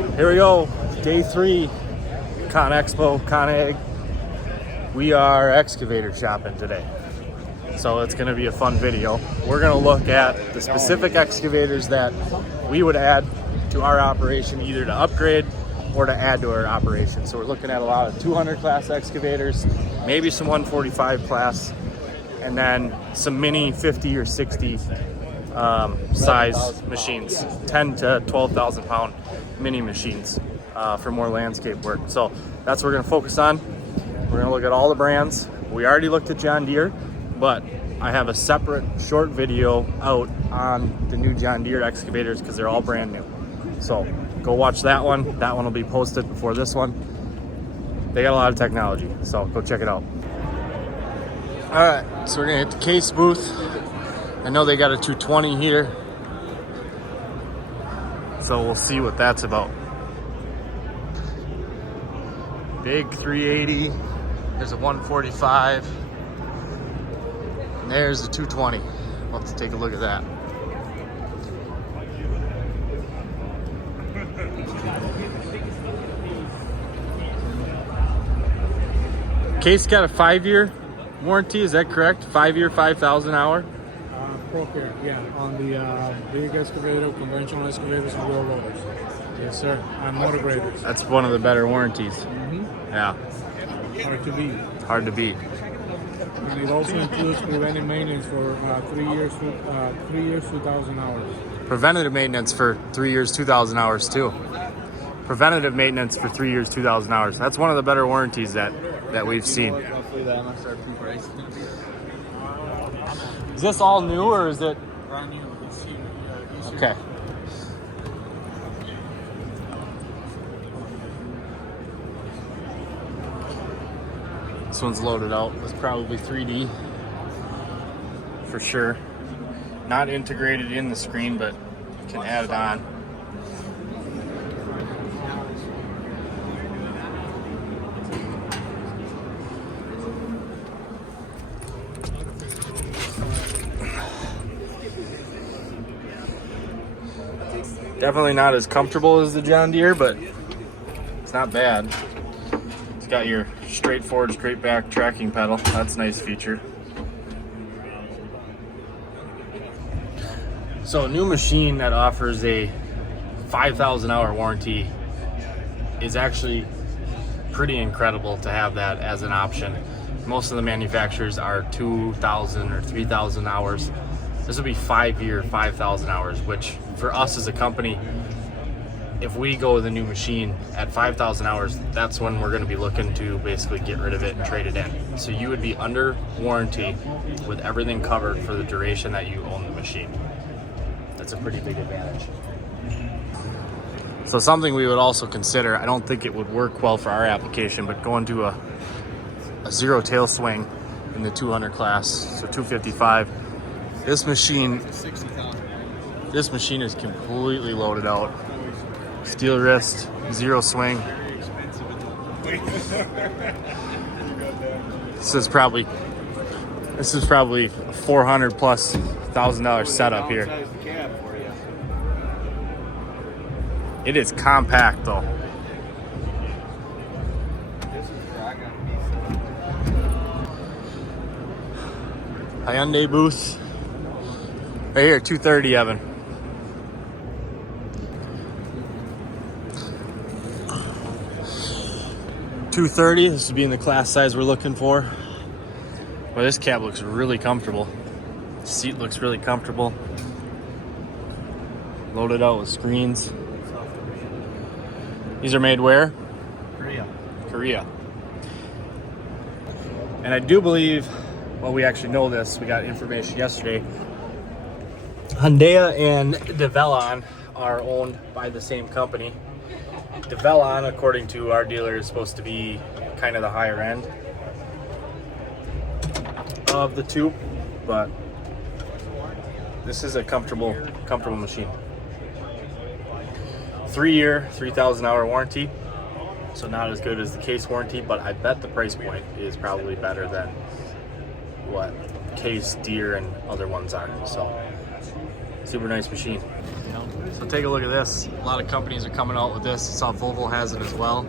Here we go, day 3, Con Expo, Con. We are excavator shopping today, so it's going to be a fun video. We're going to look at the specific excavators that we would add to our operation, either to upgrade or to add to our operation. So we're looking at a lot of 200 class excavators, maybe some 145 class, and then some mini 50 or 60 size machines, 10 to 12,000 pound mini machines for more landscape work. So that's what we're going to focus on. We're going to look at all the brands. We already looked at John Deere, but I have a separate short video out on the new John Deere excavators because they're all brand new. So go watch that one. That one will be posted before this one. They got a lot of technology, so go check it out. All right, so we're gonna hit the case booth. I know they got a 220 here, so we'll see what that's about. Big 380. There's a 145. And there's a 220. We'll have to take a look at that. Case got a 5-year warranty, is that correct? 5-year, 5,000 hour? Procare, yeah, on the big excavator, conventional excavators, and wheel loaders. Yes, sir. And motor graders. That's one of the better warranties. Yeah. Hard to beat. Hard to beat. And it also includes preventive maintenance for 3 years, 2,000 hours. Preventative maintenance for 3 years, 2,000 hours too. Preventative maintenance for 3 years, 2,000 hours. That's one of the better warranties that we've seen. Is this all new or is it? Brand new. Okay. This one's loaded out. It's probably 3D for sure. Not integrated in the screen, but you can add it on. Definitely not as comfortable as the John Deere, but it's not bad. It's got your straight forward, straight back tracking pedal. That's a nice feature. So a new machine that offers a 5,000 hour warranty is actually pretty incredible to have that as an option. Most of the manufacturers are 2,000 or 3,000 hours. This will be 5-year, 5,000 hours, which for us as a company, if we go with a new machine at 5,000 hours, that's when we're going to be looking to basically get rid of it and trade it in. So you would be under warranty with everything covered for the duration that you own the machine. That's a pretty big advantage. So something we would also consider, I don't think it would work well for our application, but going to a zero tail swing in the 200 class, so 255. This machine is completely loaded out. Steel wrist, zero swing. This is probably a $400 plus $1,000 setup here. It is compact though. Hyundai booth. Right here, 230, Evan. $230. This would be in the class size we're looking for. Well, this cab looks really comfortable. The seat looks really comfortable. Loaded out with screens. These are made where? Korea. And I do believe, well, we actually know this. We got information yesterday. Hyundai and Develon are owned by the same company. Develon, according to our dealer, is supposed to be kind of the higher end of the two, but this is a comfortable machine. 3-year, 3,000 hour warranty, so not as good as the case warranty, but I bet the price point is probably better than what Case, Deere, and other ones are. So super nice machine. So take a look at this. A lot of companies are coming out with this. I saw Volvo has it as well.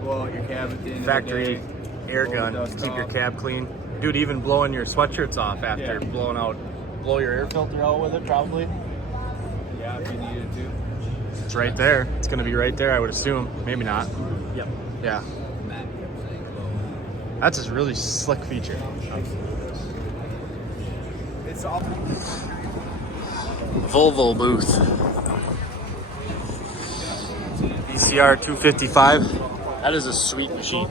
Blow out your cab at the end Factory of the day. air blow the gun, dust keep your off. cab clean. Dude, even blowing your sweatshirts off after blow your air filter out with it probably. Yeah, if you needed to. It's right there. It's gonna be right there, I would assume. Maybe not. Yep. Yeah. That's a really slick feature. It's all. Volvo booth. ECR 255. That is a sweet machine.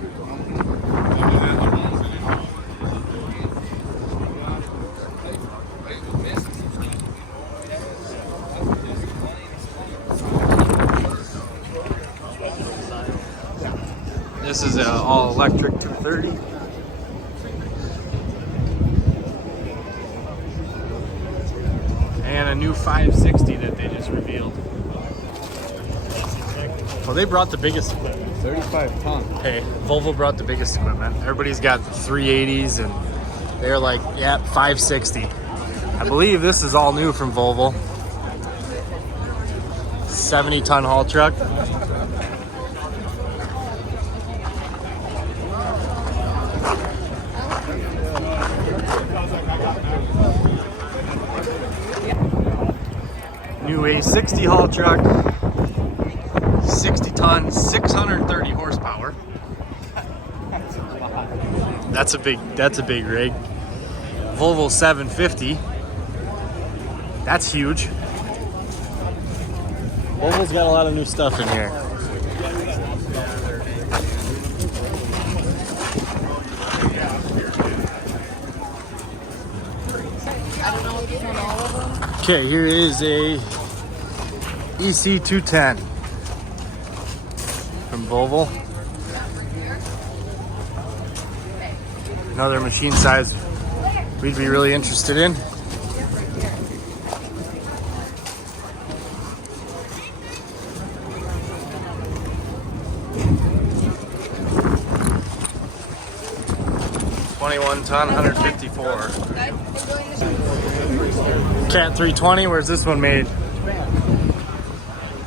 This is an all-electric 230. And a new 560 that they just revealed. Well, they brought the biggest equipment. 35 ton. Hey, Volvo brought the biggest equipment. Everybody's got the 380s and they're like, yeah, 560. I believe this is all new from Volvo. 70-ton haul truck. New A60 haul truck. 60 tons, 630 horsepower. That's a big rig. Volvo 750. That's huge. Volvo's got a lot of new stuff in here. Okay, here is a EC210 from Volvo. Another machine size we'd be really interested in. Ton, 154. Cat 320, where's this one made?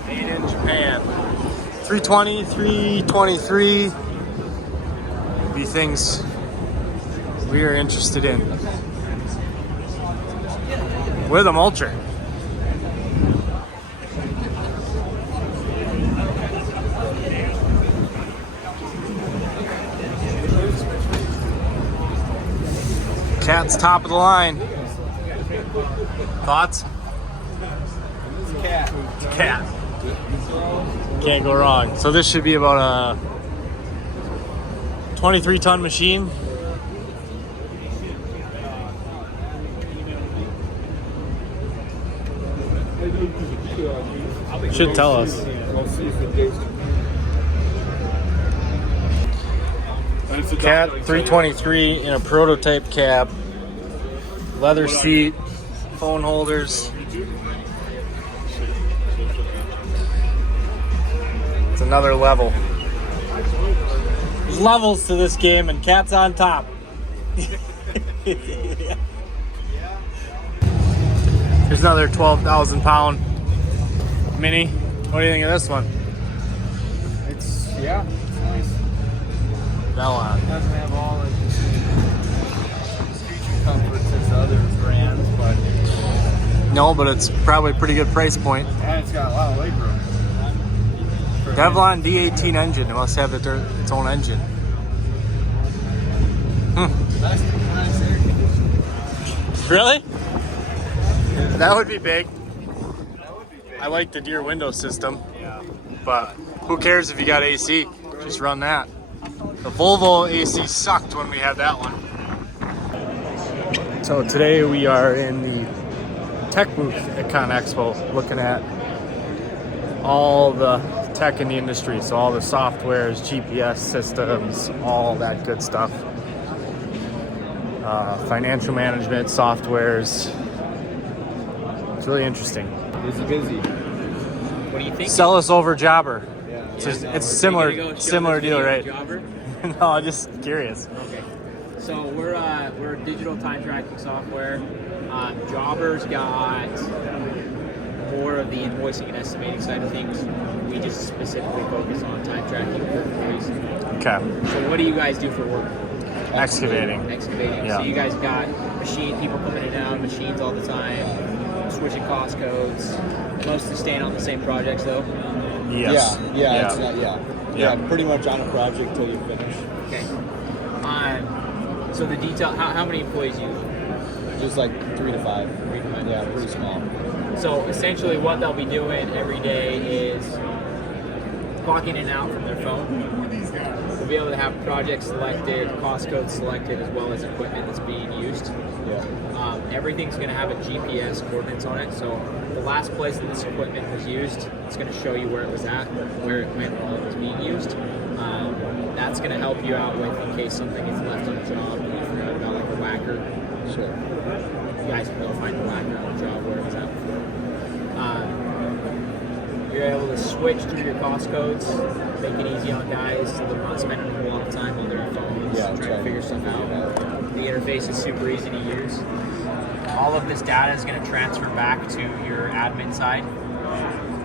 Made in Japan. 320, 323 be things we are interested in. With a mulcher. Cat's top of the line. Thoughts? Cat. Cat. Can't go wrong. So this should be about a 23-ton machine. Should tell us. Cat 323 in a prototype cab. Leather seat, phone holders. It's another level. There's levels to this game and Cat's on top. Here's another 12,000 pound Mini. What do you think of this one? It's nice. Develon. It doesn't have all the feature comforts as other brands, but No, but it's probably a pretty good price point. and it's got a lot of leg room. Develon D18 engine. It must have its own engine. Nice air conditioning. Really? That would be big. I like the Deere window system, Yeah. but who cares if you got AC? Just run that. The Volvo AC sucked when we had that one. So today we are in the tech booth at Con Expo looking at all the tech in the industry. So all the softwares, GPS systems, all that good stuff. Financial management softwares. It's really interesting. Busy. What do you think? Sell us over Jobber. Yeah. It's a similar deal, right? Jobber? No, I'm just curious. Okay. So we're digital time tracking software. Jobber's got more of the invoicing and estimating side of things. We just specifically focus on time tracking for employees. Okay. So what do you guys do for work? Excavating. Excavating. Yeah. So you guys got people coming in and out of machines all the time, switching cost codes, mostly staying on the same projects though? Yes. Yeah, pretty much on a project till you finish. Okay. So the detail, how many employees you? Just like 3 to 5. 3 to 5. Yeah, pretty small. So essentially what they'll be doing every day is clocking in and out from their phone. We'll be able to have projects selected, cost codes selected, as well as equipment that's being used. Yeah. Everything's going to have a GPS coordinates on it. So the last place that this equipment was used, it's going to show you where it was at, where it went while it was being used. That's going to help you out with in case something is left on the job and you forgot about like a whacker. Sure. You guys can go find the whacker on the job where it was at before. You're able to switch through your cost codes, make it easy on guys so they're not spending a whole lot of time on their phones trying to figure stuff out. The interface is super easy to use. All of this data is going to transfer back to your admin side.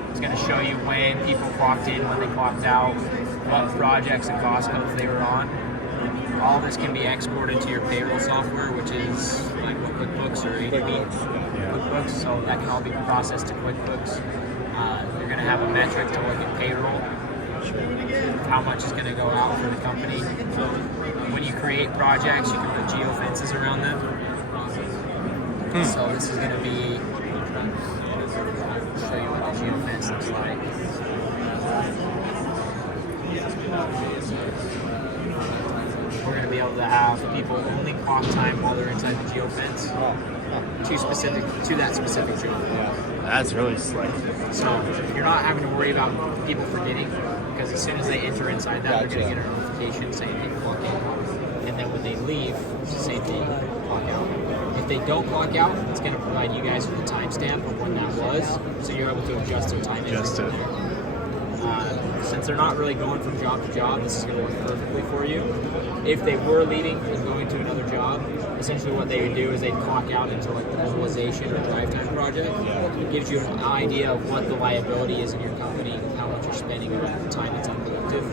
It's going to show you when people clocked in, when they clocked out, what projects and cost codes they were on. All this can be exported to your payroll software, which is like QuickBooks or ADB. QuickBooks, so that can all be processed to QuickBooks. You're going to have a metric to look at payroll, how much is going to go out for the company. When you create projects, you can put geofences around them. So this is going to be, I'll show you what the geofence looks like. We're going to be able to have people only clock time while they're inside the geofence to that specific job. That's really slick. So you're not having to worry about people forgetting, because as soon as they enter inside that, they're going to get a notification saying they clock in. And then when they leave, it's the same thing, clock out. If they don't clock out, it's going to provide you guys with a timestamp of when that was, so you're able to adjust their time. Since they're not really going from job to job, this is going to work perfectly for you. If they were leaving and going to another job, essentially what they would do is they'd clock out into like the mobilization or drive time project. It gives you an idea of what the liability is in your company and how much you're spending on the time that's unproductive.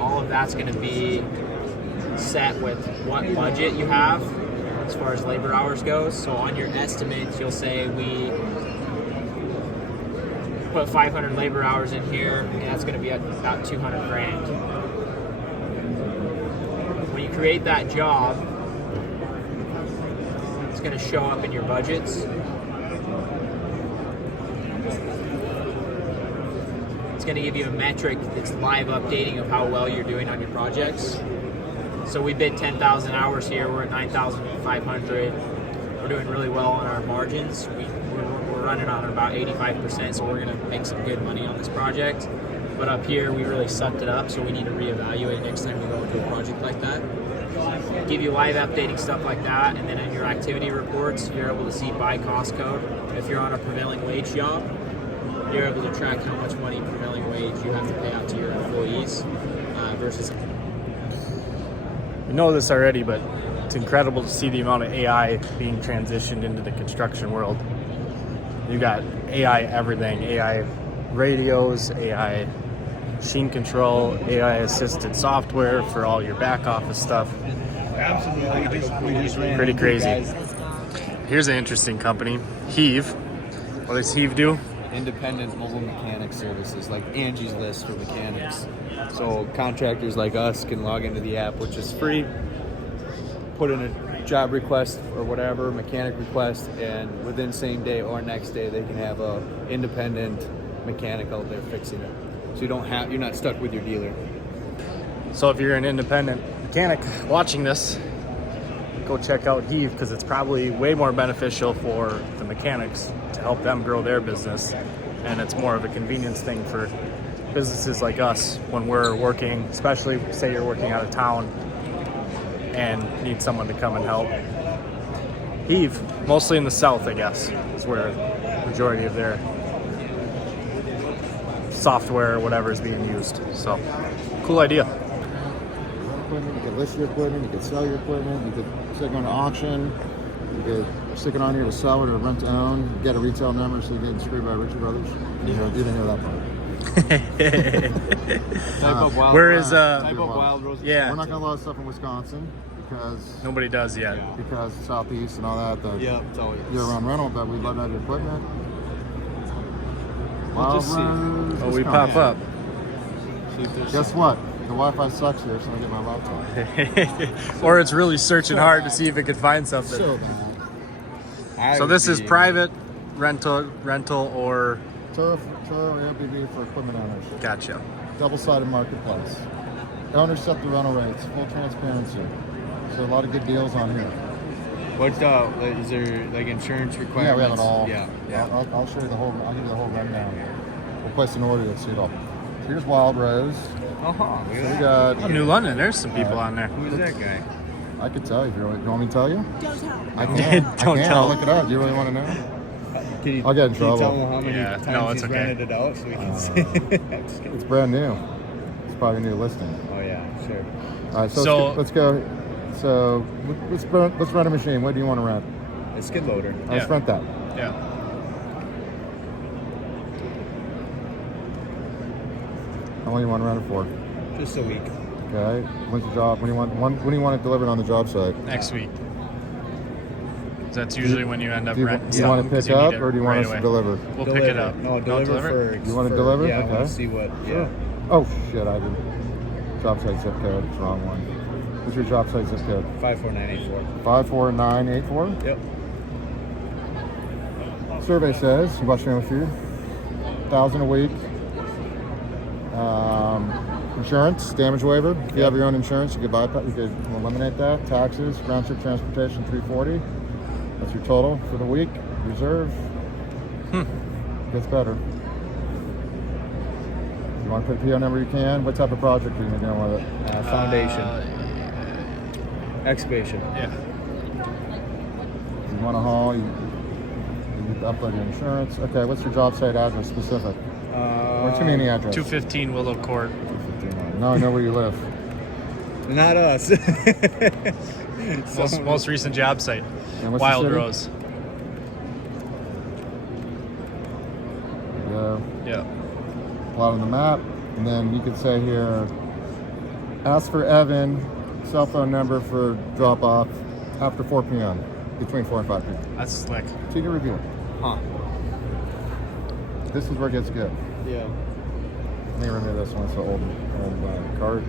All of that's going to be set with what budget you have as far as labor hours goes. So on your estimates, you'll say we put 500 labor hours in here, and that's going to be at about 200 grand. When you create that job, it's going to show up in your budgets. It's going to give you a metric that's live updating of how well you're doing on your projects. So we bid 10,000 hours here. We're at 9,500. We're doing really well on our margins. We're running on about 85%, so we're going to make some good money on this project. But up here, we really sucked it up, so we need to reevaluate next time we go into a project like that. Give you live updating stuff like that, and then in your activity reports, you're able to see by cost code. If you're on a prevailing wage job, you're able to track how much money prevailing wage you have to pay out to your employees versus. We know this already, but it's incredible to see the amount of AI being transitioned into the construction world. You got AI everything, AI radios, AI machine control, AI assisted software for all your back office stuff. Absolutely. Pretty crazy. Here's an interesting company, Heave. What does Heave do? Independent mobile mechanic services, like Angie's List for mechanics. So contractors like us can log into the app, which is free, put in a job request or whatever, mechanic request, and within same day or next day they can have a independent mechanic out there fixing it. So you're not stuck with your dealer. So if you're an independent mechanic watching this, go check out Heave, because it's probably way more beneficial for the mechanics to help them grow their business, and it's more of a convenience thing for businesses like us when we're working, especially say you're working out of town and need someone to come and help. Heave, mostly in the south, I guess, is where the majority of their software or whatever is being used. So, cool idea. You could list your equipment, you could sell your equipment, you could start going to auction. You could stick it on here to sell or to rent to own. Get a retail number so you get screwed by Richard Brothers. You didn't hear that part. Type up wild. Where is Type up wild roses. yeah. We're not gonna load stuff in Wisconsin because Nobody does yet. southeast and all that. Yeah, it's always Year-round rental, but we'd love to have your equipment. We'll Wild just see. Rose, Oh, we Wisconsin. pop up. See if there's Guess what? The Wi-Fi sucks here, so I get my laptop. Or it's really searching hard to see if it can find something. So bad. So this is private rental or Turo Airbnb for equipment owners. gotcha. Double-sided marketplace. Owners set the rental rates. Full transparency. So a lot of good deals on here. What is there like insurance requirements? Yeah, we have it all. Yeah. I'll show you the whole. I'll give you the whole rundown. We'll place an order to see it all. So here's Wild Rose. Uh-huh. So we got. Oh, New London. There's some people on there. Who's that guy? I could tell you if you really. You want me to tell you? Don't tell. I can. Don't tell. I'll look it up. Do you really want to know? Can you, I'll get in can you tell trouble. him how many Yeah, times no, it's he's okay. rented it out so we can see? I'm just kidding. It's brand new. It's probably a new listing. Oh yeah, sure. All right. So, So- let's go. So let's rent a machine. What do you want to rent? A skid loader. Let's Yeah. rent that. Yeah. How long do you want to rent it for? Just a week. Okay. When's the job? When do you want it delivered on the job site? Next week. That's usually when you end up Do you, renting. do you want something to 'cause pick you need up it or do you want right us away. to deliver? We'll pick it up. No, deliver for. You want to deliver? Yeah, I want Okay. to see what. Yeah. Oh shit! I did. Job site zip code. It's the wrong one. What's your job site zip code? 54984. 54984. Yep. Survey says you wash your own food. 1,000 a week. Insurance, damage waiver. If you have your own insurance, you could bypass. You could eliminate that. Taxes, round trip transportation, 340. That's your total for the week. Reserve. Gets better. You want to put a PO number? You can. What type of project are you doing with it? Foundation. Excavation. Yeah. You want to haul? You need to upload your insurance. Okay. What's your job site address specific? Or too many address? 215 Willow Court. 259. Now I know where you live. Not us. Most recent job site. And what's the Wild city? Rose. There you go. Yeah. Plot on the map, and then you could say here, ask for Evan, cell phone number for drop off after 4 p.m. between 4 and 5 p.m. That's slick. So you can review it. Huh. This is where it gets good. Yeah. Let me remove this one. It's an old card.